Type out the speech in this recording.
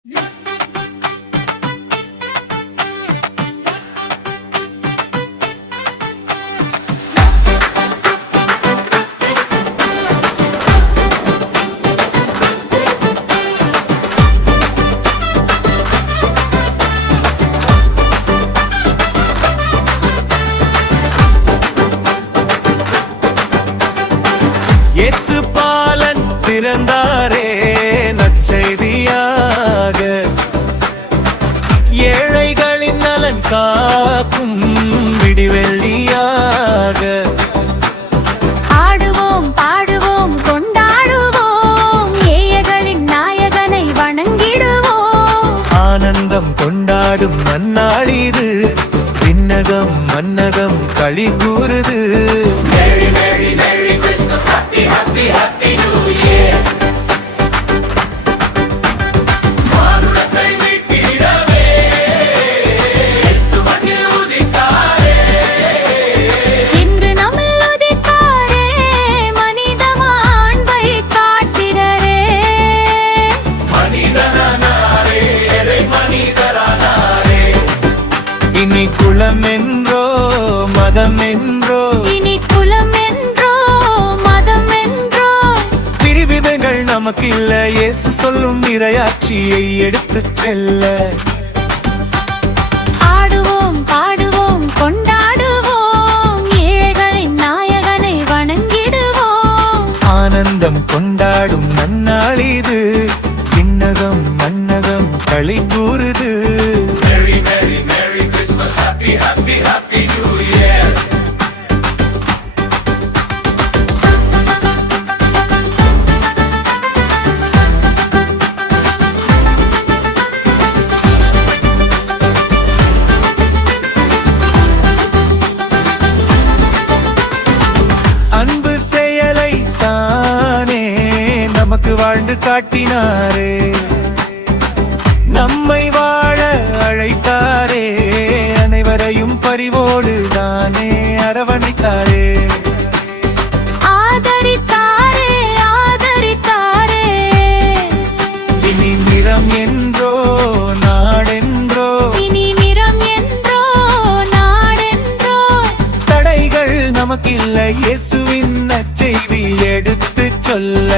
இயேசு பாலன் பிறந்தாரே நற்செய்தியாக, ஏழைகளின் நலன் காக்கும் விடிவெள்ளியாக. ஆடுவோம் பாடுவோம் கொண்டாடுவோம், ஏழைகளின் நாயகனை வணங்கிடுவோம். ஆனந்தம் கொண்டாடும் நன்னாளிது, விண்ணகம் மன்னகம் களி கூறுது. Merry, Merry, Merry Christmas, Happy, Happy, Happy New Year. மானுடத்தை மீட்டிடவே இயேசு மண்ணில் உதித்தாரே. இன்று நம்மில் உதித்தாரே, மனித மாண்பை காட்டிடரே. மனிதனானாரே, இறை மனிதரானாரே. இனி குலம் என்றோ மதம் என்றோ, இனி குலம் என்றோ மதம் என்றோ பிரிவினைகள் நமக்கில்ல. இயேசு சொல்லும் இறையாட்சியை எடுத்துச் செல்ல. ஆடுவோம் பாடுவோம் கொண்டாடுவோம், ஏழைகளின் நாயகனை வணங்கிடுவோம். ஆனந்தம் கொண்டாடும் நன்னாளிது, விண்ணகம் மன்னகம் களி கூறுது. Merry, Merry, Merry Christmas, Happy, Happy, Happy New Year. அன்பு செயலை தானே நமக்கு வாழ்ந்து காட்டினாரே, நம்மை வாழ அழைத்தாரே, அனைவரையும் பரிவோடு தானே அரவணைத்தாரே. ஆதரித்தாரே ஆதரித்தாரே, இனி நிறம் என்றோ நாடென்றோ, இனி நிறம் என்றோ நாடென்றோ தடைகள் நமக்கில்லை. இயேசுவின் நற்செய்தி எடுத்துச் சொல்ல